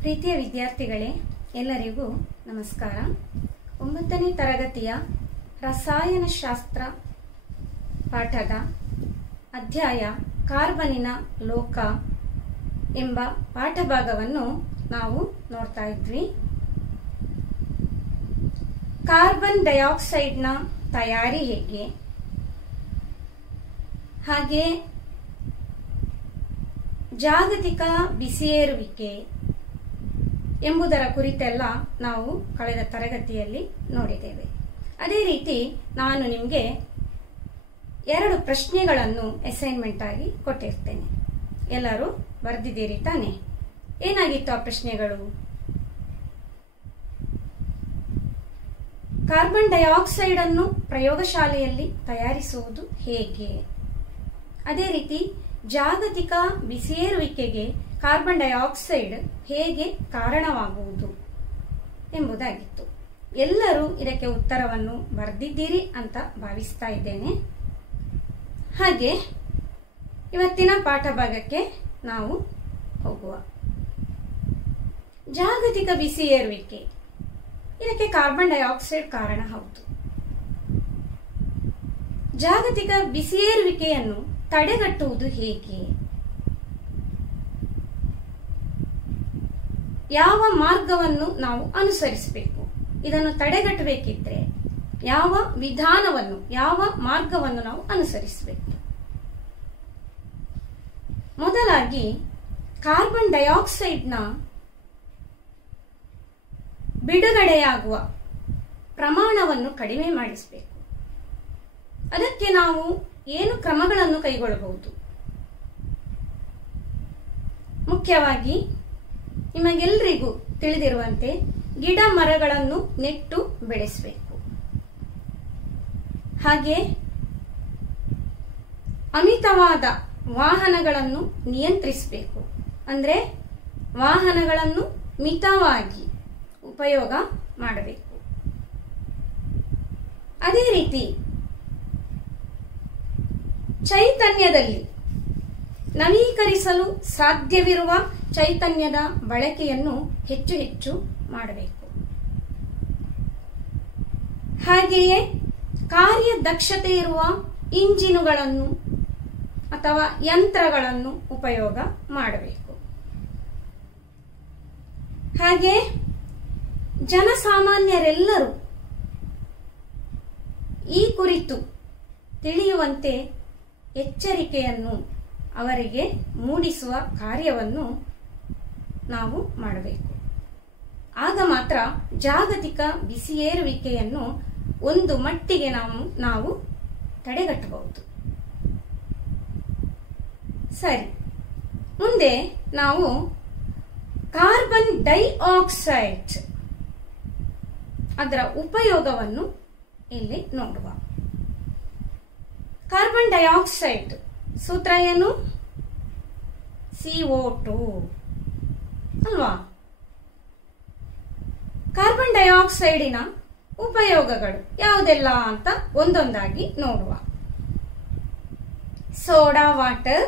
ಪ್ರೀತಿಯ ವಿದ್ಯಾರ್ಥಿಗಳೇ, ಎಲ್ಲರಿಗೂ ನಮಸ್ಕಾರ. 9ನೇ ತರಗತಿಯ ರಸಾಯನಶಾಸ್ತ್ರ ಪಾಠದ ಅಧ್ಯಾಯ ಕಾರ್ಬನ್ನಿನ ಲೋಕ ಎಂಬ ಪಾಠಭಾಗವನ್ನು ನಾವು ನೋಡ್ತಾ ಇದ್ವಿ. ಕಾರ್ಬನ್ ಡೈಆಕ್ಸೈಡ್ನ ತಯಾರಿ ಹೇಗೆ, ಹಾಗೆ ಜಾಗತಿಕ ಬಿಸಿಯೇರುವಿಕೆ ಎಂಬುದರ ಕುರಿತೆಲ್ಲ ನಾವು ಕಳೆದ ತರಗತಿಯಲ್ಲಿ ನೋಡಿದ್ದೇವೆ. ಅದೇ ರೀತಿ ನಾನು ನಿಮಗೆ 2 ಪ್ರಶ್ನೆಗಳನ್ನು ಅಸೈನ್ಮೆಂಟ್ ಆಗಿ ಕೊಟ್ಟಿರ್ತೇನೆ. ಎಲ್ಲರೂ ಬರೆದಿದ್ದೀರಿ ತಾನೆ? ಏನಾಗಿತ್ತು ಆ ಪ್ರಶ್ನೆಗಳು? ಕಾರ್ಬನ್ ಡೈಆಕ್ಸೈಡ್ ಅನ್ನು ಪ್ರಯೋಗಶಾಲೆಯಲ್ಲಿ ತಯಾರಿಸುವುದು ಹೇಗೆ, ಅದೇ ರೀತಿ ಜಾಗತಿಕ ಬಿಸಿಯೇರುವಿಕೆಗೆ ಕಾರ್ಬನ್ ಡೈಆಕ್ಸೈಡ್ ಹೇಗೆ ಕಾರಣವಾಗುವುದು ಎಂಬುದಾಗಿತ್ತು. ಎಲ್ಲರೂ ಇದಕ್ಕೆ ಉತ್ತರವನ್ನು ಬರೆದಿದ್ದೀರಿ ಅಂತ ಭಾವಿಸ್ತಾ ಇದ್ದೇನೆ. ಹಾಗೆ ಇವತ್ತಿನ ಪಾಠಭಾಗಕ್ಕೆ ನಾವು ಹೋಗುವ. ಜಾಗತಿಕ ಬಿಸಿಯೇರುವಿಕೆ, ಇದಕ್ಕೆ ಕಾರ್ಬನ್ ಡೈಆಕ್ಸೈಡ್ ಕಾರಣ ಹೌದು. ಜಾಗತಿಕ ಬಿಸಿಯೇರುವಿಕೆಯನ್ನು ತಡೆಗಟ್ಟುವುದು ಹೇಗೆ, ಯಾವ ಮಾರ್ಗವನ್ನು ನಾವು ಅನುಸರಿಸಬೇಕು, ಇದನ್ನು ತಡೆಗಟ್ಟಬೇಕಿದ್ರೆ ಯಾವ ವಿಧಾನವನ್ನು, ಯಾವ ಮಾರ್ಗವನ್ನು ನಾವು ಅನುಸರಿಸಬೇಕು? ಮೊದಲಾಗಿ ಕಾರ್ಬನ್ ಡೈಆಕ್ಸೈಡ್ನ ಬಿಡುಗಡೆಯಾಗುವ ಪ್ರಮಾಣವನ್ನು ಕಡಿಮೆ ಮಾಡಿಸಬೇಕು. ಅದಕ್ಕೆ ನಾವು ಏನು ಕ್ರಮಗಳನ್ನು ಕೈಗೊಳ್ಳಬಹುದು? ಮುಖ್ಯವಾಗಿ ನಿಮಗೆಲ್ಲರಿಗೂ ತಿಳಿದಿರುವಂತೆ ಗಿಡ ಮರಗಳನ್ನು ನೆಟ್ಟು ಬೆಳೆಸಬೇಕು. ಹಾಗೆ ಅಮಿತವಾದ ವಾಹನಗಳನ್ನು ನಿಯಂತ್ರಿಸಬೇಕು. ಅಂದರೆ ವಾಹನಗಳನ್ನು ಮಿತವಾಗಿ ಉಪಯೋಗ ಮಾಡಬೇಕು. ಅದೇ ರೀತಿ ಚೈತನ್ಯದಲ್ಲಿ ನವೀಕರಿಸಲು ಸಾಧ್ಯವಿರುವ ಚೈತನ್ಯದ ಬಳಕೆಯನ್ನು ಹೆಚ್ಚು ಹೆಚ್ಚು ಮಾಡಬೇಕು. ಹಾಗೆಯೇ ಕಾರ್ಯದಕ್ಷತೆ ಇರುವ ಇಂಜಿನುಗಳನ್ನು ಅಥವಾ ಯಂತ್ರಗಳನ್ನು ಉಪಯೋಗ ಮಾಡಬೇಕು. ಹಾಗೆ ಜನಸಾಮಾನ್ಯರೆಲ್ಲರೂ ಈ ಕುರಿತು ತಿಳಿಯುವಂತೆ ಎಚ್ಚರಿಕೆಯನ್ನು ಅವರಿಗೆ ಮೂಡಿಸುವ ಕಾರ್ಯವನ್ನು ನಾವು ಮಾಡಬೇಕು. ಆಗ ಮಾತ್ರ ಜಾಗತಿಕ ಬಿಸಿಯೇರುವಿಕೆಯನ್ನು ಒಂದು ಮಟ್ಟಿಗೆ ನಾವು ತಡೆಗಟ್ಟಬಹುದು. ಸರಿ, ಮುಂದೆ ನಾವು ಕಾರ್ಬನ್ ಡೈಆಕ್ಸೈಡ್ ಅದರ ಉಪಯೋಗವನ್ನು ಇಲ್ಲಿ ನೋಡುವ. ಕಾರ್ಬನ್ ಡೈಆಕ್ಸೈಡ್ ಸೂತ್ರ ಏನು? CO2 ಅಲ್ವಾ? ಕಾರ್ಬನ್ ಡೈಆಕ್ಸೈಡಿನ ಉಪಯೋಗಗಳು ಯಾವುದೆಲ್ಲ ಅಂತ ಒಂದೊಂದಾಗಿ ನೋಡುವ. ಸೋಡಾ ವಾಟರ್,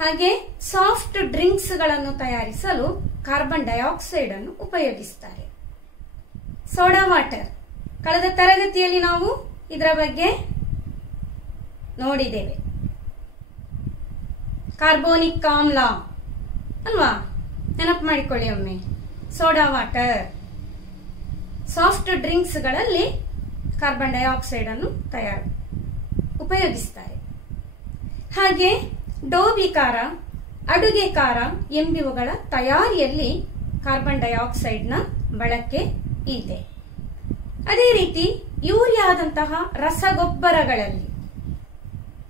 ಹಾಗೆ ಸಾಫ್ಟ್ ಡ್ರಿಂಕ್ಸ್ ಗಳನ್ನು ತಯಾರಿಸಲು ಕಾರ್ಬನ್ ಡೈಆಕ್ಸೈಡ್ ಅನ್ನು ಉಪಯೋಗಿಸುತ್ತಾರೆ. ಸೋಡಾ ವಾಟರ್ ಕಳೆದ ತರಗತಿಯಲ್ಲಿ ನಾವು ಇದರ ಬಗ್ಗೆ ನೋಡಿದ್ದೇವೆ. ಕಾರ್ಬೋನಿಕ್ ಆಮ್ಲ ಅಲ್ವಾ, ನೆನಪು ಮಾಡಿಕೊಳ್ಳಿ ಒಮ್ಮೆ. ಸೋಡಾ ವಾಟರ್, ಸಾಫ್ಟ್ ಡ್ರಿಂಕ್ಸ್ಗಳಲ್ಲಿ ಕಾರ್ಬನ್ ಡೈಆಕ್ಸೈಡ್ ಅನ್ನು ಉಪಯೋಗಿಸ್ತಾರೆ. ಹಾಗೆ ಡೋಬಿ ಖಾರ, ಅಡುಗೆ ಖಾರ ಎಂಬಿವುಗಳ ತಯಾರಿಯಲ್ಲಿ ಕಾರ್ಬನ್ ಡೈಆಕ್ಸೈಡ್ನ ಬಳಕೆ ಇದೆ. ಅದೇ ರೀತಿ ಯೂರಿಯಾದಂತಹ ರಸಗೊಬ್ಬರಗಳಲ್ಲಿ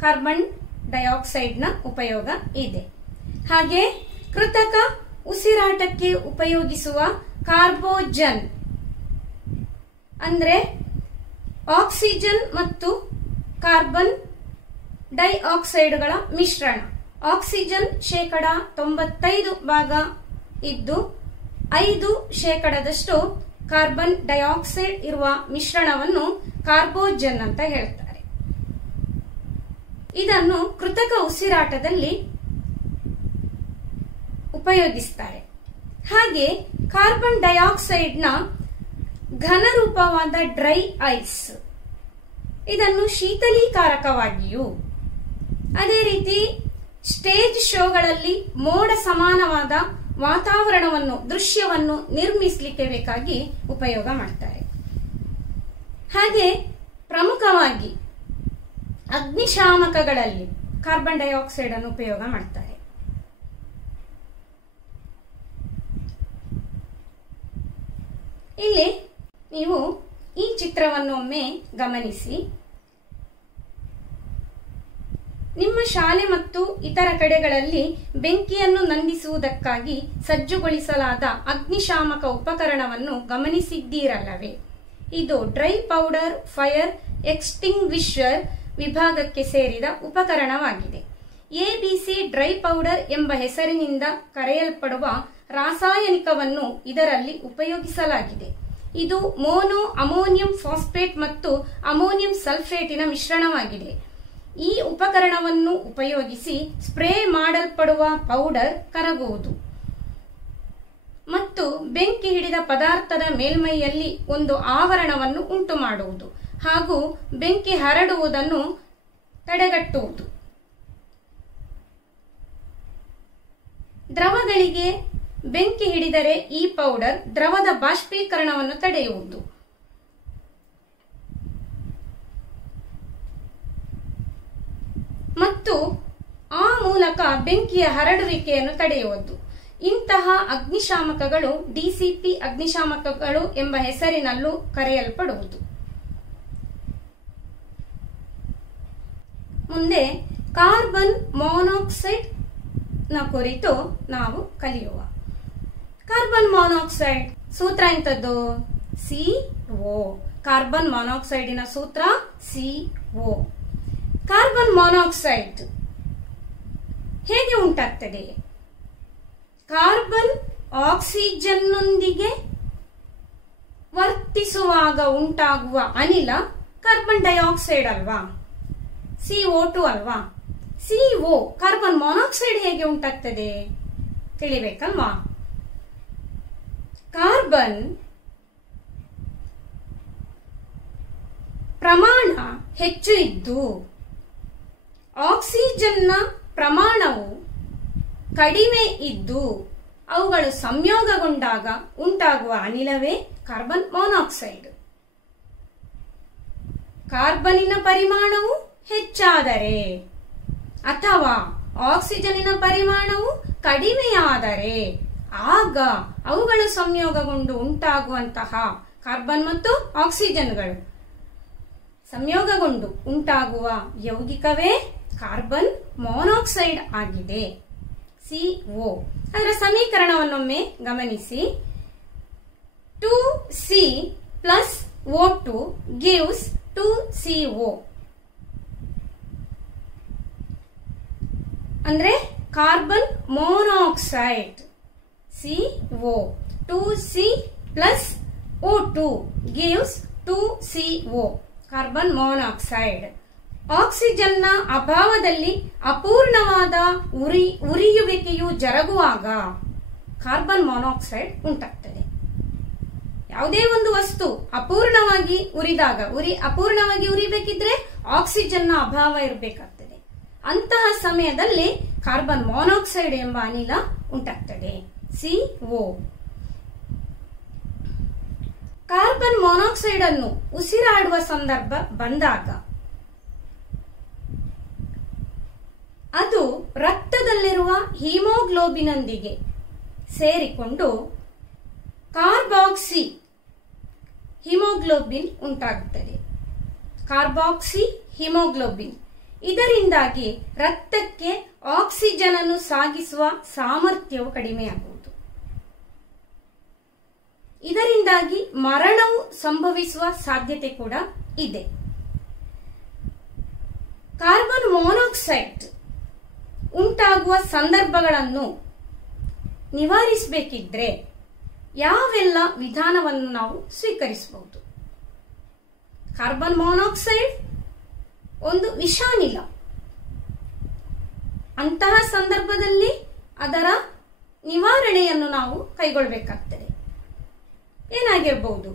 ಕಾರ್ಬನ್ ಡೈಆಕ್ಸೈಡ್ನ ಉಪಯೋಗ ಇದೆ. ಹಾಗೆ ಕೃತಕ ಉಸಿರಾಟಕ್ಕೆ ಉಪಯೋಗಿಸುವ ಕಾರ್ಬೋಜನ್ ಅಂದ್ರೆ ಆಕ್ಸಿಜನ್ ಮತ್ತು ಕಾರ್ಬನ್ ಡೈಆಕ್ಸೈಡ್ಗಳ ಮಿಶ್ರಣ. ಆಕ್ಸಿಜನ್ 95% ಭಾಗ ಇದ್ದು 5% ಕಾರ್ಬನ್ ಡೈಆಕ್ಸೈಡ್ ಇರುವ ಮಿಶ್ರಣವನ್ನು ಕಾರ್ಬೋಜನ್ ಅಂತ ಹೇಳ್ತಾರೆ. ಇದನ್ನು ಕೃತಕ ಉಸಿರಾಟದಲ್ಲಿ ಉಪಯೋಗಿಸ್ತಾರೆ. ಹಾಗೆ ಕಾರ್ಬನ್ ಡೈಆಕ್ಸೈಡ್ನ ಘನರೂಪವಾದ ಡ್ರೈ ಐಸ್, ಇದನ್ನು ಶೀತಲೀಕಾರಕವಾಗಿಯೂ, ಅದೇ ರೀತಿ ಸ್ಟೇಜ್ ಶೋಗಳಲ್ಲಿ ಮೋಡ ಸಮಾನವಾದ ವಾತಾವರಣವನ್ನು, ದೃಶ್ಯವನ್ನು ನಿರ್ಮಿಸಲಿಕ್ಕೆ ಬೇಕಾಗಿ ಉಪಯೋಗ ಮಾಡ್ತಾರೆ. ಹಾಗೆ ಪ್ರಮುಖವಾಗಿ ಅಗ್ನಿಶಾಮಕಗಳಲ್ಲಿ ಕಾರ್ಬನ್ ಡೈಆಕ್ಸೈಡ್ ಅನ್ನು ಉಪಯೋಗ ಮಾಡ್ತಾರೆ. ಇಲ್ಲಿ ನೀವು ಈ ಚಿತ್ರವನ್ನು ಒಮ್ಮೆ ಗಮನಿಸಿ. ನಿಮ್ಮ ಶಾಲೆ ಮತ್ತು ಇತರ ಕಡೆಗಳಲ್ಲಿ ಬೆಂಕಿಯನ್ನು ನಂದಿಸುವುದಕ್ಕಾಗಿ ಸಜ್ಜುಗೊಳಿಸಲಾದ ಅಗ್ನಿಶಾಮಕ ಉಪಕರಣವನ್ನು ಗಮನಿಸಿದ್ದೀರಲ್ಲವೇ? ಇದು ಡ್ರೈ ಪೌಡರ್ ಫೈರ್ ಎಕ್ಸ್ಟಿಂಗ್ವಿಷರ್ ವಿಭಾಗಕ್ಕೆ ಸೇರಿದ ಉಪಕರಣವಾಗಿದೆ. ಎಬಿಸಿ ಡ್ರೈ ಪೌಡರ್ ಎಂಬ ಹೆಸರಿನಿಂದ ಕರೆಯಲ್ಪಡುವ ರಾಸಾಯನಿಕವನ್ನು ಇದರಲ್ಲಿ ಉಪಯೋಗಿಸಲಾಗಿದೆ. ಇದು ಮೋನೋ ಅಮೋನಿಯಂ ಫಾಸ್ಫೇಟ್ ಮತ್ತು ಅಮೋನಿಯಂ ಸಲ್ಫೇಟಿನ ಮಿಶ್ರಣವಾಗಿದೆ. ಈ ಉಪಕರಣವನ್ನು ಉಪಯೋಗಿಸಿ ಸ್ಪ್ರೇ ಮಾಡಲ್ಪಡುವ ಪೌಡರ್ ಕರಗುವುದು ಮತ್ತು ಬೆಂಕಿ ಹಿಡಿದ ಪದಾರ್ಥದ ಮೇಲ್ಮೈಯಲ್ಲಿ ಒಂದು ಆವರಣವನ್ನು ಉಂಟು ಮಾಡುವುದು ಹಾಗೂ ಬೆಂಕಿ ಹರಡುವುದನ್ನು ತಡೆಗಟ್ಟುವುದು. ದ್ರವಗಳಿಗೆ ಬೆಂಕಿ ಹಿಡಿದರೆ ಈ ಪೌಡರ್ ದ್ರವದ ಬಾಷ್ಪೀಕರಣವನ್ನು ತಡೆಯುವುದು. ಮತ್ತು ಆ ಮೂಲಕ ಬೆಂಕಿಯ ಹರಡುವಿಕೆಯನ್ನು ತಡೆಯುವುದು. ಇಂತಹ ಅಗ್ನಿಶಾಮಕಗಳು ಡಿಸಿಪಿ ಅಗ್ನಿಶಾಮಕಗಳು ಎಂಬ ಹೆಸರಿನಲ್ಲೂ ಕರೆಯಲ್ಪಡುವುದು. ಮುಂದೆ ಕಾರ್ಬನ್ ಮಾನಾಕ್ಸೈಡ್ ನ ಕುರಿತು ನಾವು ಕಲಿಯುವ. ಕಾರ್ಬನ್ ಮಾನಾಕ್ಸೈಡ್ ಸೂತ್ರ ಎಂತದ್ದು? CO. ಕಾರ್ಬನ್ ಮಾನಾಕ್ಸೈಡಿನ ಸೂತ್ರ CO. ಕಾರ್ಬನ್ ಮಾನಾಕ್ಸೈಡ್ ಹೇಗೆ ಉಂಟಾಗ್ತದೆ? ಕಾರ್ಬನ್ ಆಕ್ಸಿಜನ್ನೊಂದಿಗೆ ವರ್ತಿಸುವಾಗ ಉಂಟಾಗುವ ಅನಿಲ ಕಾರ್ಬನ್ ಡೈಆಕ್ಸೈಡ್ ಅಲ್ವಾ? CO2 ಅಲ್ವಾ? CO ಕಾರ್ಬನ್ ಮಾನಾಕ್ಸೈಡ್ ಹೇಗೆ ಉಂಟಾಗ್ತದೆ ತಿಳಿಬೇಕಲ್ವಾ? ಕಾರ್ಬನ್ ಪ್ರಮಾಣ ಹೆಚ್ಚು ಇದ್ದು ಆಕ್ಸಿಜನ್ನ ಪ್ರಮಾಣವು ಕಡಿಮೆ ಇದ್ದು ಅವುಗಳು ಸಂಯೋಗಗೊಂಡಾಗ ಉಂಟಾಗುವ ಅನಿಲವೇ ಕಾರ್ಬನ್ ಮಾನಾಕ್ಸೈಡ್. ಕಾರ್ಬನ್ನಿನ ಪರಿಮಾಣವು ಹೆಚ್ಚಾದರೆ ಅಥವಾ ಆಕ್ಸಿಜನ್ನಿನ ಪರಿಮಾಣವು ಕಡಿಮೆಯಾದರೆ ಆಗ ಅವುಗಳು ಸಂಯೋಗಗೊಂಡು ಉಂಟಾಗುವಂತಹ ಕಾರ್ಬನ್ ಮತ್ತು ಆಕ್ಸಿಜನ್ಗಳು ಸಂಯೋಗಗೊಂಡು ಉಂಟಾಗುವ ಯೌಗಿಕವೇ ಕಾರ್ಬನ್ ಮಾನಾಕ್ಸೈಡ್ ಆಗಿದೆ, CO. ಅದರ ಸಮೀಕರಣವನ್ನೊಮ್ಮೆ ಗಮನಿಸಿ. 2C plus O2 gives 2CO. ಅಂದ್ರೆ carbon monoxide CO. 2C plus O2 gives 2CO. Carbon monoxide. ಆಕ್ಸಿಜನ್ನ ಅಭಾವದಲ್ಲಿ ಅಪೂರ್ಣವಾದ ಉರಿಯುವಿಕೆಯು ಜರುಗುವಾಗ ಕಾರ್ಬನ್ ಮಾನಾಕ್ಸೈಡ್ ಉಂಟಾಗ್ತದೆ. ಯಾವುದೇ ಒಂದು ವಸ್ತು ಅಪೂರ್ಣವಾಗಿ ಉರಿದಾಗ, ಅಪೂರ್ಣವಾಗಿ ಉರಿಬೇಕಿದ್ರೆ ಆಕ್ಸಿಜನ್ನ ಅಭಾವ ಇರಬೇಕಾಗ್ತದೆ. ಅಂತಹ ಸಮಯದಲ್ಲಿ ಕಾರ್ಬನ್ ಮಾನಾಕ್ಸೈಡ್ ಎಂಬ ಅನಿಲ ಉಂಟಾಗ್ತದೆ, CO. ಕಾರ್ಬನ್ ಮಾನಾಕ್ಸೈಡ್ ಅನ್ನು ಉಸಿರಾಡುವ ಸಂದರ್ಭ ಬಂದಾಗ ಅದು ರಕ್ತದಲ್ಲಿರುವ ಹಿಮೋಗ್ಲೋಬಿನ್ನೊಂದಿಗೆ ಸೇರಿಕೊಂಡು ಕಾರ್ಬಾಕ್ಸಿ ಹಿಮೋಗ್ಲೋಬಿನ್ ಉಂಟಾಗುತ್ತದೆ. ಕಾರ್ಬಾಕ್ಸಿ ಹಿಮೋಗ್ಲೋಬಿನ್ ಇದರಿಂದಾಗಿ ರಕ್ತಕ್ಕೆ ಆಕ್ಸಿಜನ್ ಅನ್ನು ಸಾಗಿಸುವ ಸಾಮರ್ಥ್ಯವು ಕಡಿಮೆಯಾಗುವುದು. ಇದರಿಂದಾಗಿ ಮರಣವು ಸಂಭವಿಸುವ ಸಾಧ್ಯತೆ ಕೂಡ ಇದೆ. ಕಾರ್ಬನ್ ಮಾನಾಕ್ಸೈಡ್ ಉಂಟಾಗುವ ಸಂದರ್ಭಗಳನ್ನು ನಿವಾರಿಸಬೇಕಿದ್ರೆ ಯಾವೆಲ್ಲ ವಿಧಾನವನ್ನು ನಾವು ಸ್ವೀಕರಿಸಬಹುದು? ಕಾರ್ಬನ್ ಮಾನಾಕ್ಸೈಡ್ ಒಂದು ವಿಷಾನಿಲ. ಅಂತಹ ಸಂದರ್ಭದಲ್ಲಿ ಅದರ ನಿವಾರಣೆಯನ್ನು ನಾವು ಕೈಗೊಳ್ಳಬೇಕಾಗ್ತದೆ. ಏನಾಗಿರಬಹುದು?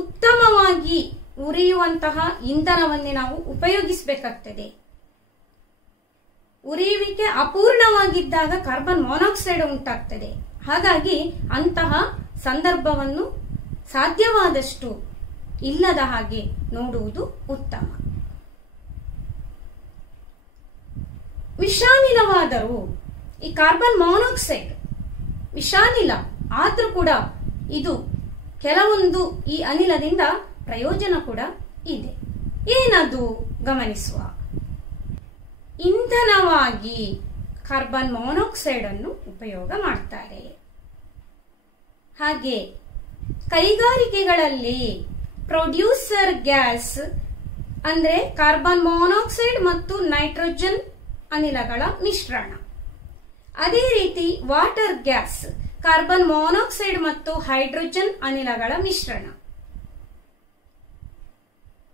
ಉತ್ತಮವಾಗಿ ಉರಿಯುವಂತಹ ಇಂಧನವನ್ನೇ ನಾವು ಉಪಯೋಗಿಸಬೇಕಾಗ್ತದೆ. ಉರಿಯುವಿಕೆ ಅಪೂರ್ಣವಾಗಿದ್ದಾಗ ಕಾರ್ಬನ್ ಮಾನಾಕ್ಸೈಡ್ ಉಂಟಾಗ್ತದೆ. ಹಾಗಾಗಿ ಅಂತಹ ಸಂದರ್ಭವನ್ನು ಸಾಧ್ಯವಾದಷ್ಟು ಇಲ್ಲದ ಹಾಗೆ ನೋಡುವುದು ಉತ್ತಮ. ವಿಷಾನಿಲವಾದರೂ ಈ ಕಾರ್ಬನ್ ಮಾನಾಕ್ಸೈಡ್ ವಿಷಾನಿಲ ಆದ್ರೂ ಕೂಡ ಇದು ಕೆಲವೊಂದು ಈ ಅನಿಲದಿಂದ ಪ್ರಯೋಜನ ಕೂಡ ಇದೆ. ಏನದು ಗಮನಿಸುವ. ಇಂಧನವಾಗಿ ಕಾರ್ಬನ್ ಮಾನಾಕ್ಸೈಡ್ ಅನ್ನು ಉಪಯೋಗ ಮಾಡ್ತಾರೆ. ಹಾಗೆ ಕೈಗಾರಿಕೆಗಳಲ್ಲಿ ಪ್ರೊಡ್ಯೂಸರ್ ಗ್ಯಾಸ್ ಅಂದ್ರೆ ಕಾರ್ಬನ್ ಮಾನಾಕ್ಸೈಡ್ ಮತ್ತು ನೈಟ್ರೋಜನ್ ಅನಿಲಗಳ ಮಿಶ್ರಣ. ಅದೇ ರೀತಿ ವಾಟರ್ ಗ್ಯಾಸ್ ಕಾರ್ಬನ್ ಮಾನಾಕ್ಸೈಡ್ ಮತ್ತು ಹೈಡ್ರೋಜನ್ ಅನಿಲಗಳ ಮಿಶ್ರಣ.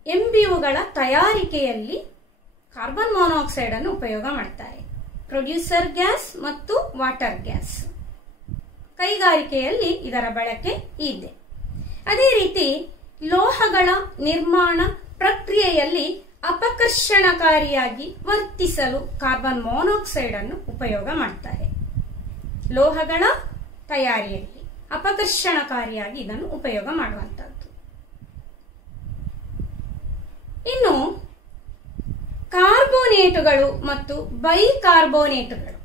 ಎಂಬಿಯುಗಳ ತಯಾರಿಕೆಯಲ್ಲಿ ಕಾರ್ಬನ್ ಮಾನಾಕ್ಸೈಡ್ ಅನ್ನು ಉಪಯೋಗ ಮಾಡ್ತಾರೆ. ಪ್ರೊಡ್ಯೂಸರ್ ಗ್ಯಾಸ್ ಮತ್ತು ವಾಟರ್ ಗ್ಯಾಸ್ ಕೈಗಾರಿಕೆಯಲ್ಲಿ ಇದರ ಬಳಕೆ ಇದೆ. ಅದೇ ರೀತಿ ಲೋಹಗಳ ನಿರ್ಮಾಣ ಪ್ರಕ್ರಿಯೆಯಲ್ಲಿ ಅಪಕರ್ಷಣಕಾರಿಯಾಗಿ ವರ್ತಿಸಲು ಕಾರ್ಬನ್ ಮಾನಾಕ್ಸೈಡ್ ಅನ್ನು ಉಪಯೋಗ ಮಾಡ್ತಾರೆ. ಲೋಹಗಳ ತಯಾರಿಯಲ್ಲಿ ಅಪಕರ್ಷಣಕಾರಿಯಾಗಿ ಇದನ್ನು ಉಪಯೋಗ ಮಾಡುವಂತದ್ದು. ಇನ್ನು ಕಾರ್ಬೋನೇಟುಗಳು ಮತ್ತು ಬೈಕಾರ್ಬೋನೇಟುಗಳು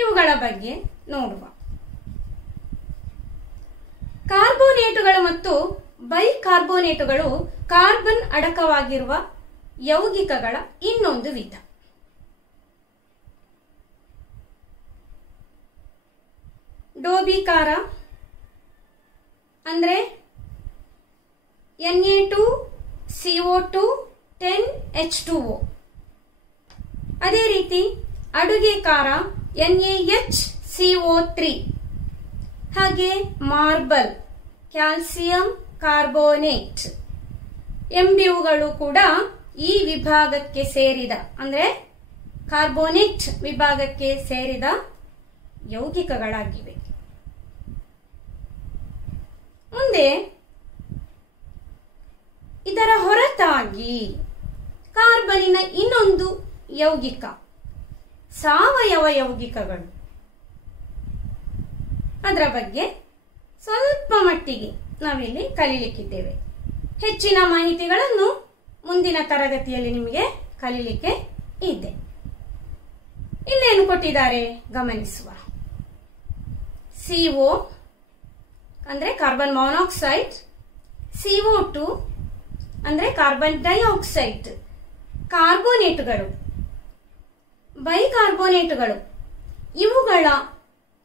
ಇವುಗಳ ಬಗ್ಗೆ ನೋಡುವ. ಕಾರ್ಬೋನೇಟುಗಳು ಮತ್ತು ಬೈಕಾರ್ಬೋನೇಟುಗಳು ಕಾರ್ಬನ್ ಅಡಕವಾಗಿರುವ ಯೌಗಿಕಗಳ ಇನ್ನೊಂದು ವಿಧ. ಡೋಬಿಕಾರ ಅಂದ್ರೆ Na2CO2 10H2O. ಅದೇ ರೀತಿ ಅಡುಗೆ ಖಾರ NaHCO3. ಹಾಗೆ ಮಾರ್ಬಲ್ ಕ್ಯಾಲ್ಸಿಯಂ ಕಾರ್ಬೋನೇಟ್ ಎಂಬಿಯುಗಳು ಕೂಡ ಈ ವಿಭಾಗಕ್ಕೆ ಸೇರಿದ ಅಂದ್ರೆ ಕಾರ್ಬೋನೇಟ್ ವಿಭಾಗಕ್ಕೆ ಸೇರಿದ ಯೌಗಿಕಗಳಾಗಿವೆ. ಮುಂದೆ ಇದರ ಹೊರತಾಗಿ ಕಾರ್ಬನಿನ ಇನ್ನೊಂದು ಯೌಗಿಕ ಸಾವಯವ ಯೌಗಿಕಗಳು, ಅದರ ಬಗ್ಗೆ ಸ್ವಲ್ಪ ಮಟ್ಟಿಗೆ ನಾವಿಲ್ಲಿ ಕಲೀಲಿಕ್ಕಿದ್ದೇವೆ. ಹೆಚ್ಚಿನ ಮಾಹಿತಿಗಳನ್ನು ಮುಂದಿನ ತರಗತಿಯಲ್ಲಿ ನಿಮಗೆ ಕಲೀಲಿಕ್ಕೆ ಇದೆ. ಇಲ್ಲೇನು ಕೊಟ್ಟಿದ್ದಾರೆ ಗಮನಿಸುವ. CO ಅಂದ್ರೆ ಕಾರ್ಬನ್ ಮಾನಾಕ್ಸೈಡ್, CO2 ಅಂದ್ರೆ ಕಾರ್ಬನ್ ಡೈಆಕ್ಸೈಡ್, ಕಾರ್ಬೋನೇಟುಗಳು, ಬೈಕಾರ್ಬೋನೇಟುಗಳು ಇವುಗಳ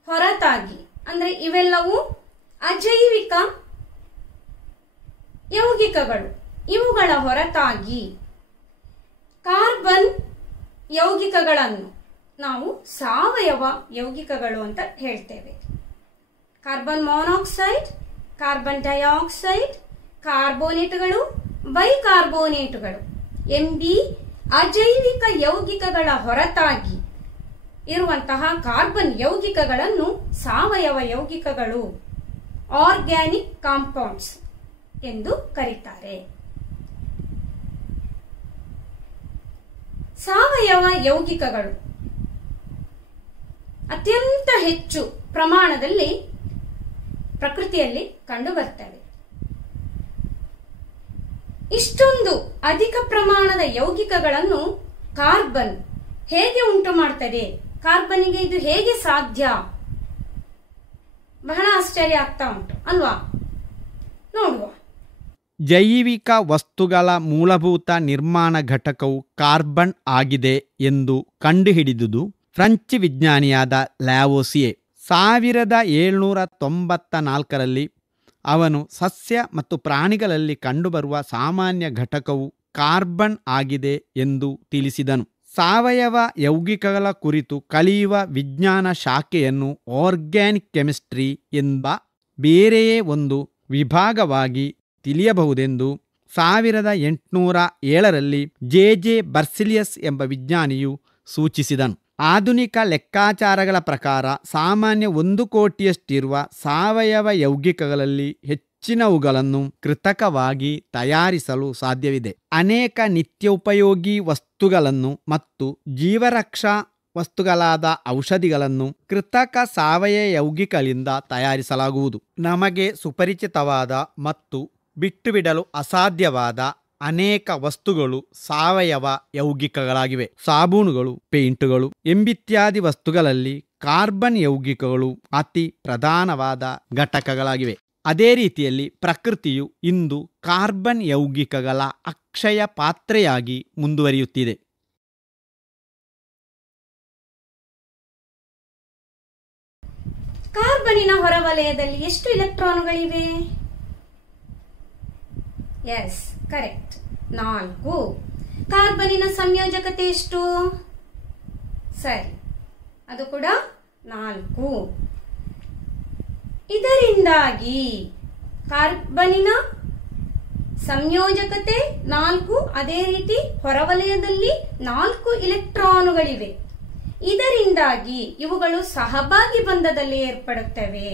ಹೊರತಾಗಿ ಅಂದ್ರೆ ಇವೆಲ್ಲವೂ ಅಜೈವಿಕ ಯೌಗಿಕಗಳು. ಇವುಗಳ ಹೊರತಾಗಿ ಕಾರ್ಬನ್ ಯೌಗಿಕಗಳನ್ನು ನಾವು ಸಾವಯವ ಯೌಗಿಕಗಳು ಅಂತ ಹೇಳ್ತೇವೆ. ಕಾರ್ಬನ್ ಮಾನಾಕ್ಸೈಡ್, ಕಾರ್ಬನ್ ಡೈಆಕ್ಸೈಡ್, ಕಾರ್ಬೋನೇಟುಗಳು, ಬೈಕಾರ್ಬೋನೇಟುಗಳು ಎಂಬಿ ಅಜೈವಿಕ ಯೌಗಿಕಗಳ ಹೊರತಾಗಿ ಇರುವಂತಹ ಕಾರ್ಬನ್ ಯೌಗಿಕಗಳನ್ನು ಸಾವಯವ ಯೌಗಿಕಗಳು, ಆರ್ಗ್ಯಾನಿಕ್ ಕಾಂಪೌಂಡ್ಸ್ ಎಂದು ಕರೀತಾರೆ. ಸಾವಯವ ಯೌಗಿಕಗಳು ಅತ್ಯಂತ ಹೆಚ್ಚು ಪ್ರಮಾಣದಲ್ಲಿ ಪ್ರಕೃತಿಯಲ್ಲಿ ಕಂಡುಬರ್ತವೆ. ಇಷ್ಟೊಂದು ಅಧಿಕ ಪ್ರಮಾಣದ ಯೌಗಿಕಗಳನ್ನು ಕಾರ್ಬನ್ ಹೇಗೆ ಉಂಟು ಮಾಡ್ತದೆ? ಕಾರ್ಬನ್ನಿಗೆ ಇದು ಹೇಗೆ ಸಾಧ್ಯ? ಬಹಳ ಆಶ್ಚರ್ಯ ಆಗ್ತಾ ಉಂಟು ಅಲ್ವಾ? ನೋಡುವ. ಜೈವಿಕ ವಸ್ತುಗಳ ಮೂಲಭೂತ ನಿರ್ಮಾಣ ಘಟಕವು ಕಾರ್ಬನ್ ಆಗಿದೆ ಎಂದು ಕಂಡುಹಿಡಿದುದು ಫ್ರೆಂಚ್ ವಿಜ್ಞಾನಿಯಾದ ಲ್ಯಾವೋಸಿಯೆ. 1794ರಲ್ಲಿ ಅವನು ಸಸ್ಯ ಮತ್ತು ಪ್ರಾಣಿಗಳಲ್ಲಿ ಕಂಡುಬರುವ ಸಾಮಾನ್ಯ ಘಟಕವು ಕಾರ್ಬನ್ ಆಗಿದೆ ಎಂದು ತಿಳಿಸಿದನು. ಸಾವಯವ ಯೌಗಿಕಗಳ ಕುರಿತು ಕಲಿಯುವ ವಿಜ್ಞಾನ ಶಾಖೆಯನ್ನು ಆರ್ಗ್ಯಾನಿಕ್ ಕೆಮಿಸ್ಟ್ರಿ ಎಂಬ ಬೇರೆಯೇ ಒಂದು ವಿಭಾಗವಾಗಿ ತಿಳಿಯಬಹುದೆಂದು 1807ರಲ್ಲಿ ಜೆ ಬರ್ಸಿಲಿಯಸ್ ಎಂಬ ವಿಜ್ಞಾನಿಯು ಸೂಚಿಸಿದನು. ಆಧುನಿಕ ಲೆಕ್ಕಾಚಾರಗಳ ಪ್ರಕಾರ ಸಾಮಾನ್ಯ 1 ಕೋಟಿಯಷ್ಟಿರುವ ಸಾವಯವ ಯೌಗಿಕಗಳಲ್ಲಿ ಹೆಚ್ಚಿನವುಗಳನ್ನು ಕೃತಕವಾಗಿ ತಯಾರಿಸಲು ಸಾಧ್ಯವಿದೆ. ಅನೇಕ ನಿತ್ಯೋಪಯೋಗಿ ವಸ್ತುಗಳನ್ನು ಮತ್ತು ಜೀವರಕ್ಷಾ ವಸ್ತುಗಳಾದ ಔಷಧಿಗಳನ್ನು ಕೃತಕ ಸಾವಯವ ಯೌಗಿಕಗಳಿಂದ ತಯಾರಿಸಲಾಗುವುದು. ನಮಗೆ ಸುಪರಿಚಿತವಾದ ಮತ್ತು ಬಿಟ್ಟುಬಿಡಲು ಅಸಾಧ್ಯವಾದ ಅನೇಕ ವಸ್ತುಗಳು ಸಾವಯವ ಯೌಗಿಕಗಳಾಗಿವೆ. ಸಾಬೂನುಗಳು, ಪೇಂಟುಗಳು ಎಂಬಿತ್ಯಾದಿ ವಸ್ತುಗಳಲ್ಲಿ ಕಾರ್ಬನ್ ಯೌಗಿಕಗಳು ಅತಿ ಪ್ರಧಾನವಾದ ಘಟಕಗಳಾಗಿವೆ. ಅದೇ ರೀತಿಯಲ್ಲಿ ಪ್ರಕೃತಿಯು ಇಂದು ಕಾರ್ಬನ್ ಯೌಗಿಕಗಳ ಅಕ್ಷಯ ಪಾತ್ರೆಯಾಗಿ ಮುಂದುವರಿಯುತ್ತಿದೆ. ಕಾರ್ಬನ್ನಿನ ಹೊರವಲಯದಲ್ಲಿ ಎಷ್ಟು ಇಲೆಕ್ಟ್ರಾನ್ಗಳಿವೆ? S, correct, 4. ಕಾರ್ಬನ್ನಿನ ಸಂಯೋಜಕತೆ ಎಷ್ಟು? ಸರಿ, ಅದು ಕೂಡ 4. ಇದರಿಂದಾಗಿ ಕಾರ್ಬನ್ನಿನ ಸಂಯೋಜಕತೆ 4, ಅದೇ ರೀತಿ ಹೊರವಲಯದಲ್ಲಿ 4 ಇಲೆಕ್ಟ್ರಾನುಗಳಿವೆ. ಇದರಿಂದಾಗಿ ಇವುಗಳು ಸಹಭಾಗಿ ಬಂಧದಲ್ಲಿ ಏರ್ಪಡುತ್ತವೆ.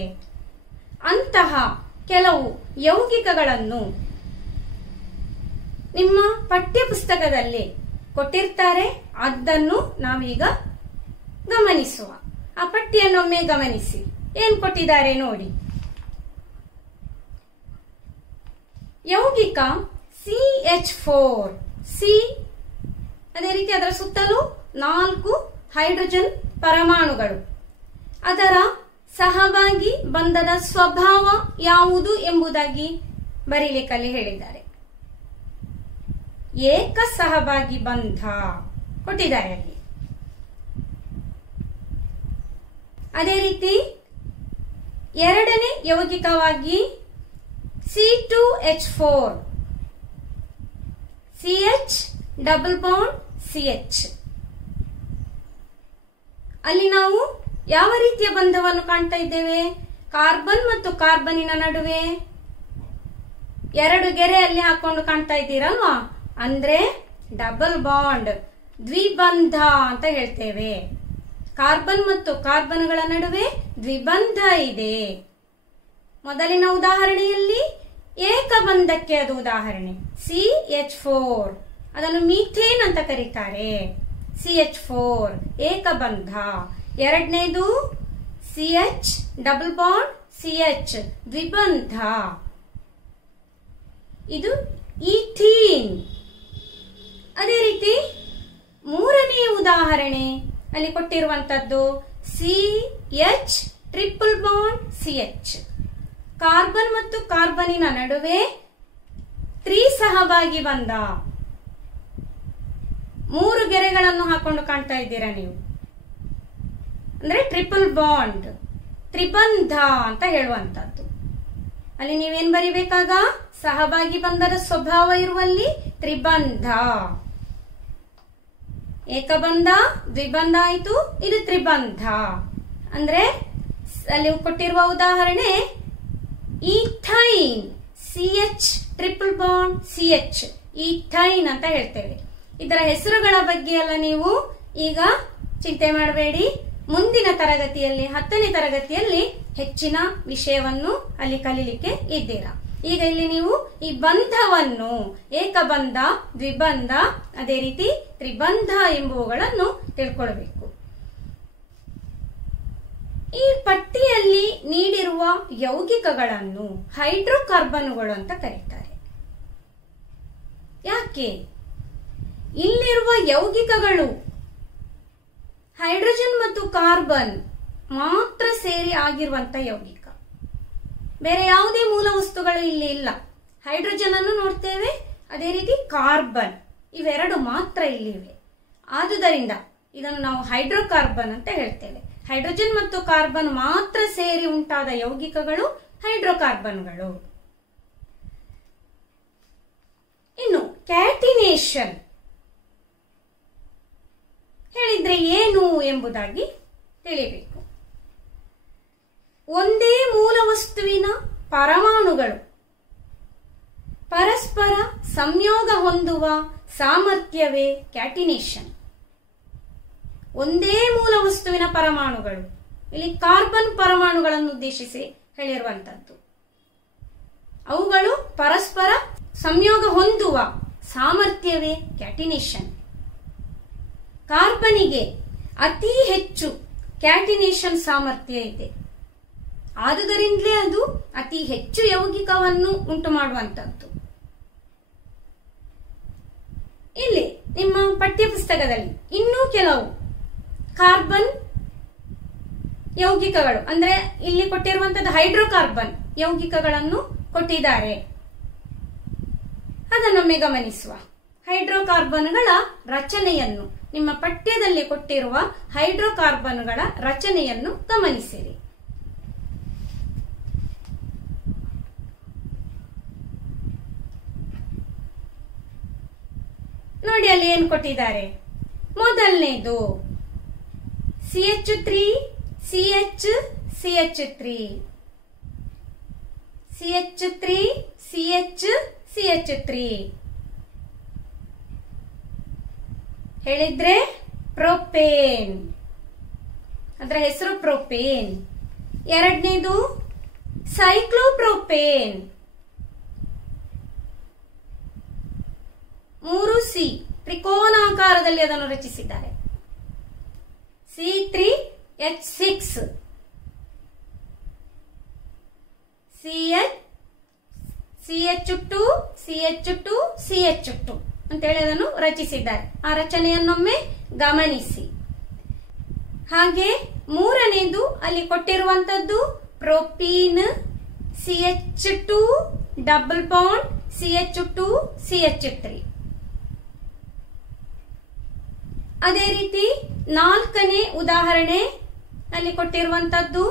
ಅಂತಹ ಕೆಲವು ಯೌಗಿಕಗಳನ್ನು ನಿಮ್ಮ ಪಠ್ಯಪುಸ್ತಕದಲ್ಲಿ ಕೊಟ್ಟಿರ್ತಾರೆ. ಅದನ್ನು ನಾವೀಗ ಗಮನಿಸುವ. ಆ ಪಟ್ಟಿಯನ್ನೊಮ್ಮೆ ಗಮನಿಸಿ, ಏನ್ ಕೊಟ್ಟಿದ್ದಾರೆ ನೋಡಿ. ಯೌಗಿಕ CH4, ಸಿ, ಅದೇ ರೀತಿ ಅದರ ಸುತ್ತಲೂ 4 ಹೈಡ್ರೋಜನ್ ಪರಮಾಣುಗಳು. ಅದರ ಸಹಭಾಗಿ ಬಂಧದ ಸ್ವಭಾವ ಯಾವುದು ಎಂಬುದಾಗಿ ಬರೀಲಿಕ್ಕಲ್ಲಿ ಹೇಳಿದ್ದಾರೆ. ಏಕ ಸಹಭಾಗಿ ಬಂಧ ಕೊಟ್ಟಿದ್ದಾರೆ ಅಲ್ಲಿ. ಅದೇ ರೀತಿ ಎರಡನೇ ಯೌಗಿಕವಾಗಿ C2H4, CH double bond CH. ಅಲ್ಲಿ ನಾವು ಯಾವ ರೀತಿಯ ಬಂಧವನ್ನು ಕಾಣ್ತಾ ಇದ್ದೇವೆ? ಕಾರ್ಬನ್ ಮತ್ತು ಕಾರ್ಬನ್ನಿನ ನಡುವೆ 2 ಗೆರೆ ಅಲ್ಲಿ ಹಾಕೊಂಡು ಕಾಣ್ತಾ ಇದ್ದೀರಲ್ವಾ? ಅಂದ್ರೆ ಡಬಲ್ ಬಾಂಡ್, ದ್ವಿಬಂಧ ಅಂತ ಹೇಳ್ತೇವೆ. ಕಾರ್ಬನ್ ಮತ್ತು ಕಾರ್ಬನ್ಗಳ ನಡುವೆ ದ್ವಿಬಂಧ ಇದೆ. ಮೊದಲಿನ ಉದಾಹರಣೆಯಲ್ಲಿ ಏಕಬಂಧಕ್ಕೆ ಅದು ಉದಾಹರಣೆ CH4, ಅದನ್ನು ಮೀಥೇನ್ ಅಂತ ಕರೀತಾರೆ. CH4 ಏಕಬಂಧ. ಎರಡನೇದು CH ಡಬಲ್ ಬಾಂಡ್ CH ದ್ವಿಬಂಧ. ಇದು ಈಥೀನ್. ಅದೇ ರೀತಿ ಮೂರನೇ ಉದಾಹರಣೆ ಅಲ್ಲಿ ಕೊಟ್ಟಿರುವಂತದ್ದು CH triple bond CH. Carbon ಮತ್ತು ಕಾರ್ಬನ್ನಿನ ನಡುವೆ ತ್ರಿಸಹಭಾಗಿ ಬಂಧ. 3 ಗೆರೆಗಳನ್ನು ಹಾಕೊಂಡು ಕಾಣ್ತಾ ಇದ್ದೀರಾ ನೀವು. ಅಂದ್ರೆ ಟ್ರಿಪಲ್ ಬಾಂಡ್, ತ್ರಿಬಂಧ ಅಂತ ಹೇಳುವಂತದ್ದು. ಅಲ್ಲಿ ನೀವೇನ್ ಬರಿಬೇಕಾಗ? ಸಹಭಾಗಿ ಬಂಧದ ಸ್ವಭಾವ ಇರುವಲ್ಲಿ ತ್ರಿಬಂಧ. ಏಕಬಂಧ, ದ್ವಿಬಂಧ ಆಯಿತು, ಇದು ತ್ರಿಬಂಧ. ಅಂದ್ರೆ ಅಲ್ಲಿ ಕೊಟ್ಟಿರುವ ಉದಾಹರಣೆ ethyne, CH triple bond CH, ethyne ಅಂತ ಹೇಳ್ತೇವೆ. ಇದರ ಹೆಸರುಗಳ ಬಗ್ಗೆ ಎಲ್ಲ ನೀವು ಈಗ ಚಿಂತೆ ಮಾಡಬೇಡಿ. ಮುಂದಿನ ತರಗತಿಯಲ್ಲಿ 10ನೇ ತರಗತಿಯಲ್ಲಿ ಹೆಚ್ಚಿನ ವಿಷಯವನ್ನು ಅಲ್ಲಿ ಕಲೀಲಿಕ್ಕೆ ಇದ್ದೀರಾ. ಈಗ ಇಲ್ಲಿ ನೀವು ಈ ಬಂಧವನ್ನು ಏಕಬಂಧ, ದ್ವಿಬಂಧ, ಅದೇ ರೀತಿ ತ್ರಿಬಂಧ ಎಂಬುವುಗಳನ್ನು ತಿಳ್ಕೊಳ್ಬೇಕು. ಈ ಪಟ್ಟಿಯಲ್ಲಿ ನೀಡಿರುವ ಯೌಗಿಕಗಳನ್ನು ಹೈಡ್ರೋಕಾರ್ಬನ್ಗಳು ಅಂತ ಕರೀತಾರೆ. ಯಾಕೆ? ಇಲ್ಲಿರುವ ಯೌಗಿಕಗಳು ಹೈಡ್ರೋಜನ್ ಮತ್ತು ಕಾರ್ಬನ್ ಮಾತ್ರ ಸೇರಿ ಆಗಿರುವಂತ ಯೌಗಿಕ. ಬೇರೆ ಯಾವುದೇ ಮೂಲ ವಸ್ತುಗಳು ಇಲ್ಲಿ ಇಲ್ಲ. ಹೈಡ್ರೋಜನ್ ಅನ್ನು ನೋಡ್ತೇವೆ, ಅದೇ ರೀತಿ ಕಾರ್ಬನ್, ಇವೆರಡು ಮಾತ್ರ ಇಲ್ಲಿವೆ. ಆದುದರಿಂದ ಇದನ್ನು ನಾವು ಹೈಡ್ರೋಕಾರ್ಬನ್ ಅಂತ ಹೇಳ್ತೇವೆ. ಹೈಡ್ರೋಜನ್ ಮತ್ತು ಕಾರ್ಬನ್ ಮಾತ್ರ ಸೇರಿ ಉಂಟಾದ ಯೌಗಿಕಗಳು ಹೈಡ್ರೋಕಾರ್ಬನ್ಗಳು. ಇನ್ನು ಕ್ಯಾಟಿನೇಷನ್ ಹೇಳಿದ್ರೆ ಏನು ಎಂಬುದಾಗಿ ತಿಳಿಬೇಕು. ಒಂದೇ ಮೂಲ ವಸ್ತುವಿನ ಪರಮಾಣುಗಳು ಪರಸ್ಪರ ಸಂಯೋಗ ಹೊಂದುವ ಸಾಮರ್ಥ್ಯವೇ ಕ್ಯಾಟಿನೇಷನ್. ಒಂದೇ ಮೂಲ ವಸ್ತುವಿನ ಪರಮಾಣುಗಳು, ಇಲ್ಲಿ ಕಾರ್ಬನ್ ಪರಮಾಣುಗಳನ್ನು ಉದ್ದೇಶಿಸಿ ಹೇಳಿರುವಂತದ್ದು. ಅವುಗಳು ಪರಸ್ಪರ ಸಂಯೋಗ ಹೊಂದುವ ಸಾಮರ್ಥ್ಯವೇ ಕ್ಯಾಟಿನೇಷನ್. ಕಾರ್ಬನಿಗೆ ಅತಿ ಹೆಚ್ಚು ಕ್ಯಾಟಿನೇಷನ್ ಸಾಮರ್ಥ್ಯ ಇದೆ. ಆದುದರಿಂದಲೇ ಅದು ಅತಿ ಹೆಚ್ಚು ಯೌಗಿಕವನ್ನು ಉಂಟು ಮಾಡುವಂತದ್ದು. ಇಲ್ಲಿ ನಿಮ್ಮ ಪಠ್ಯ ಪುಸ್ತಕದಲ್ಲಿ ಇನ್ನೂ ಕೆಲವು ಕಾರ್ಬನ್ ಯೌಗಿಕಗಳು, ಅಂದ್ರೆ ಇಲ್ಲಿ ಕೊಟ್ಟಿರುವಂತದ್ದು ಹೈಡ್ರೋಕಾರ್ಬನ್ ಯೌಗಿಕಗಳನ್ನು ಕೊಟ್ಟಿದ್ದಾರೆ. ಅದನ್ನೊಮ್ಮೆ ಗಮನಿಸುವ. ಹೈಡ್ರೋಕಾರ್ಬನ್ಗಳ ರಚನೆಯನ್ನು, ನಿಮ್ಮ ಪಠ್ಯದಲ್ಲಿ ಕೊಟ್ಟಿರುವ ಹೈಡ್ರೋಕಾರ್ಬನ್ಗಳ ರಚನೆಯನ್ನು ಗಮನಿಸಿರಿ. ನೋಡಿ ಅಲ್ಲಿ ಏನು ಕೊಟ್ಟಿದ್ದಾರೆ. ಮೊದಲನೇದು CH3 CH CH3 CH3 CH CH3 ಹೇಳಿದ್ರೆ ಪ್ರೊಪೇನ್, ಅದರ ಹೆಸರು ಪ್ರೊಪೇನ್. ಎರಡನೇದು ಸೈಕ್ಲೋಪ್ರೋಪೇನ್. 3C ತ್ರಿಕೋನಾಕಾರದಲ್ಲಿ ಅದನ್ನು ರಚಿಸಿದ್ದಾರೆ. C3H6 CH2 CH2 CH2 ಅಂತೇಳಿ ಅದನ್ನು ರಚಿಸಿದ್ದಾರೆ. ಆ ರಚನೆಯನ್ನೊಮ್ಮೆ ಗಮನಿಸಿ. ಹಾಗೆ ಮೂರನೇದು ಅಲ್ಲಿ ಕೊಟ್ಟಿರುವಂತದ್ದು ಪ್ರೊಪೀನ್ CH2 double bond CH2 CH3. ಅದೇ ರೀತಿ ನಾಲ್ಕನೇ ಉದಾಹರಣೆ ಅಲ್ಲಿ ಕೊಟ್ಟಿರುವಂತದ್ದು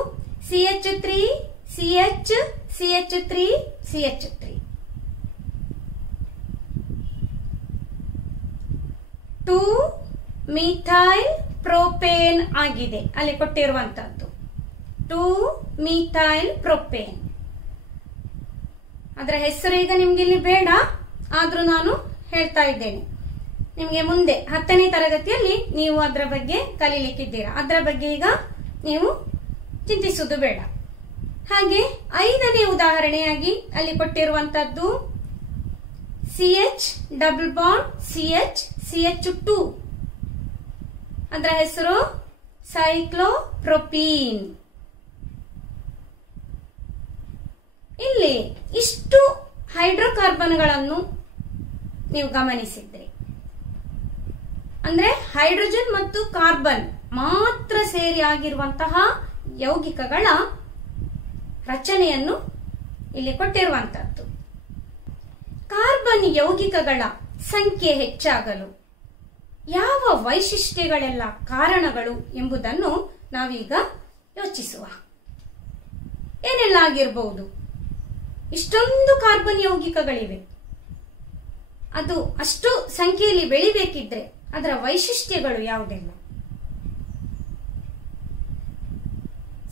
CH3 CH CH3 CH3. 2-ಮಿಥೈಲ್ propane ಆಗಿದೆ ಅಲ್ಲಿ ಕೊಟ್ಟಿರುವಂತದ್ದು. 2-ಮಿಥೈಲ್ ಪ್ರೊಪೇನ್. ಅದರ ಹೆಸರು ಈಗ ನಿಮ್ಗೆ ಇಲ್ಲಿ ಬೇಡ, ಆದ್ರೂ ನಾನು ಹೇಳ್ತಾ ಇದ್ದೇನೆ. ನಿಮಗೆ ಮುಂದೆ 10ನೇ ತರಗತಿಯಲ್ಲಿ ನೀವು ಅದರ ಬಗ್ಗೆ ಕಲೀಲಿಕ್ಕಿದ್ದೀರಾ. ಅದರ ಬಗ್ಗೆ ಈಗ ನೀವು ಚಿಂತಿಸುವುದು ಬೇಡ. ಹಾಗೆ 5ನೇ ಉದಾಹರಣೆಯಾಗಿ ಅಲ್ಲಿ ಕೊಟ್ಟಿರುವಂತದ್ದು CH double bond CH CH2. ಅದರ ಹೆಸರು ಸೈಕ್ಲೋಪ್ರೋಪೀನ್. ಇಲ್ಲಿ ಇಷ್ಟು ಹೈಡ್ರೋಕಾರ್ಬನ್ಗಳನ್ನು ನೀವು ಗಮನಿಸಿದ್ರಿ. ಅಂದ್ರೆ ಹೈಡ್ರೋಜನ್ ಮತ್ತು ಕಾರ್ಬನ್ ಮಾತ್ರ ಸೇರಿ ಆಗಿರುವಂತಹ ಯೌಗಿಕಗಳ ರಚನೆಯನ್ನು ಇಲ್ಲಿ ಕೊಟ್ಟಿರುವಂತದ್ದು. ಕಾರ್ಬನ್ ಯೌಗಿಕಗಳ ಸಂಖ್ಯೆ ಹೆಚ್ಚಾಗಲು ಯಾವ ವೈಶಿಷ್ಟ್ಯಗಳೆಲ್ಲ ಕಾರಣಗಳು ಎಂಬುದನ್ನು ನಾವೀಗ ಯೋಚಿಸುವ. ಏನೆಲ್ಲ ಆಗಿರಬಹುದು? ಇಷ್ಟೊಂದು ಕಾರ್ಬನ್ ಯೌಗಿಕಗಳಿವೆ. ಅದು ಅಷ್ಟು ಸಂಖ್ಯೆಯಲ್ಲಿ ಬೆಳಿಬೇಕಿದ್ರೆ ಅದರ ವೈಶಿಷ್ಟ್ಯಗಳು ಯಾವುದೆಲ್ಲ?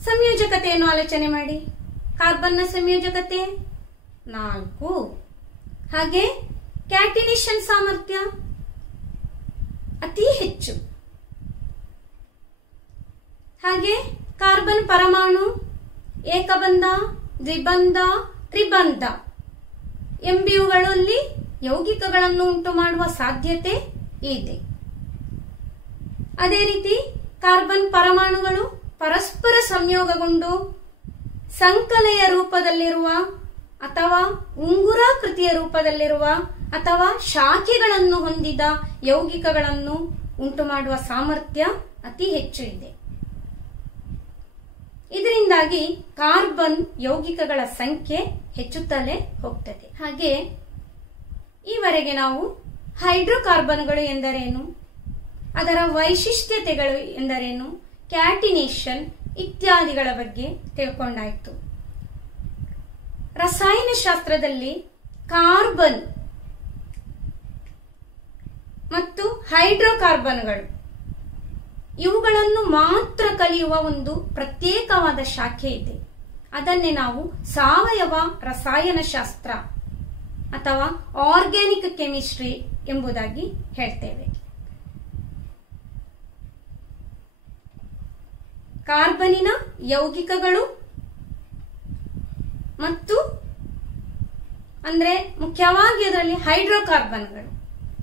ಸಂಯೋಜಕತೆಯನ್ನು ಆಲೋಚನೆ ಮಾಡಿ. ಕಾರ್ಬನ್ನ ಸಂಯೋಜಕತೆ 4. ಹಾಗೆ ಕ್ಯಾಟಿನೇಷನ್ ಸಾಮರ್ಥ್ಯ ಅತಿ ಹೆಚ್ಚು. ಹಾಗೆ ಕಾರ್ಬನ್ ಪರಮಾಣು ಏಕಬಂಧ, ದ್ವಿಬಂಧ, ತ್ರಿಬಂಧ ಎಂಬಿಯುಗಳಲ್ಲಿ ಯೌಗಿಕಗಳನ್ನು ಉಂಟು ಮಾಡುವ ಸಾಧ್ಯತೆ ಇದೆ. ಅದೇ ರೀತಿ ಕಾರ್ಬನ್ ಪರಮಾಣುಗಳು ಪರಸ್ಪರ ಸಂಯೋಗಗೊಂಡು ಸಂಕಲೆಯ ರೂಪದಲ್ಲಿರುವ ಅಥವಾ ಉಂಗುರಾಕೃತಿಯ ರೂಪದಲ್ಲಿರುವ ಅಥವಾ ಶಾಖೆಗಳನ್ನು ಹೊಂದಿದ ಯೌಗಿಕಗಳನ್ನು ಉಂಟು ಮಾಡುವ ಸಾಮರ್ಥ್ಯ ಅತಿ ಹೆಚ್ಚು ಇದೆ. ಇದರಿಂದಾಗಿ ಕಾರ್ಬನ್ ಯೌಗಿಕಗಳ ಸಂಖ್ಯೆ ಹೆಚ್ಚುತ್ತಲೇ ಹೋಗ್ತದೆ. ಹಾಗೆ ಈವರೆಗೆ ನಾವು ಹೈಡ್ರೋಕಾರ್ಬನ್ಗಳು ಎಂದರೇನು, ಅದರ ವೈಶಿಷ್ಟ್ಯತೆಗಳು ಎಂದರೇನು, ಕ್ಯಾಟಿನೇಷನ್ ಇತ್ಯಾದಿಗಳ ಬಗ್ಗೆ ತಿಳ್ಕೊಂಡಾಯಿತು. ರಸಾಯನಶಾಸ್ತ್ರದಲ್ಲಿ ಕಾರ್ಬನ್ ಮತ್ತು ಹೈಡ್ರೋಕಾರ್ಬನ್ಗಳು ಇವುಗಳನ್ನು ಮಾತ್ರ ಕಲಿಯುವ ಒಂದು ಪ್ರತ್ಯೇಕವಾದ ಶಾಖೆ ಇದೆ. ಅದನ್ನೇ ನಾವು ಸಾವಯವ ರಸಾಯನಶಾಸ್ತ್ರ ಅಥವಾ ಆರ್ಗ್ಯಾನಿಕ್ ಕೆಮಿಸ್ಟ್ರಿ ಎಂಬುದಾಗಿ ಹೇಳ್ತೇವೆ. ಕಾರ್ಬನಿನ ಯೌಗಿಕಗಳು ಮತ್ತು ಅಂದ್ರೆ ಮುಖ್ಯವಾಗಿ ಅದರಲ್ಲಿ ಹೈಡ್ರೋಕಾರ್ಬನ್ಗಳು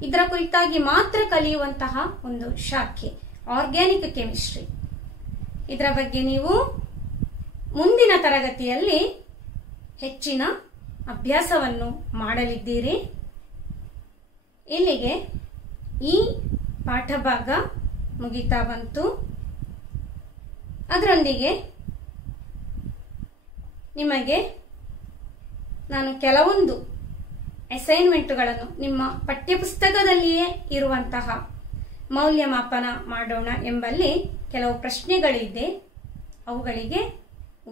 ಇದರ ಕುರಿತಾಗಿ ಮಾತ್ರ ಕಲಿಯುವಂತಹ ಒಂದು ಶಾಖೆ ಆರ್ಗ್ಯಾನಿಕ್ ಕೆಮಿಸ್ಟ್ರಿ. ಇದರ ಬಗ್ಗೆ ನೀವು ಮುಂದಿನ ತರಗತಿಯಲ್ಲಿ ಹೆಚ್ಚಿನ ಅಭ್ಯಾಸವನ್ನು ಮಾಡಲಿದ್ದೀರಿ. ಇಲ್ಲಿಗೆ ಈ ಪಾಠಭಾಗ ಮುಗಿತಾ ಬಂತು. ಅದರೊಂದಿಗೆ ನಿಮಗೆ ನಾನು ಕೆಲವೊಂದು ಅಸೈನ್ಮೆಂಟುಗಳನ್ನು ನಿಮ್ಮ ಪಠ್ಯಪುಸ್ತಕದಲ್ಲಿಯೇ ಇರುವಂತಹ ಮೌಲ್ಯಮಾಪನ ಮಾಡೋಣ ಎಂಬಲ್ಲಿ ಕೆಲವು ಪ್ರಶ್ನೆಗಳಿದೆ. ಅವುಗಳಿಗೆ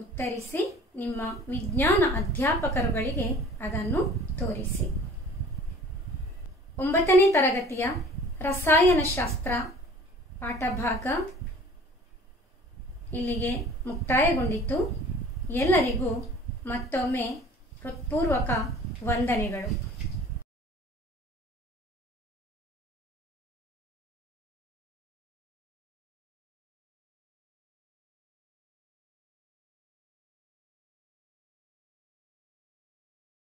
ಉತ್ತರಿಸಿ ನಿಮ್ಮ ವಿಜ್ಞಾನ ಅಧ್ಯಾಪಕರುಗಳಿಗೆ ಅದನ್ನು ತೋರಿಸಿ. 9ನೇ ತರಗತಿಯ ರಸಾಯನಶಾಸ್ತ್ರ ಪಾಠಭಾಗ ಇಲ್ಲಿಗೆ ಮುಕ್ತಾಯಗೊಂಡಿತು. ಎಲ್ಲರಿಗೂ ಮತ್ತೊಮ್ಮೆ ಹೃತ್ಪೂರ್ವಕ ವಂದನೆಗಳು.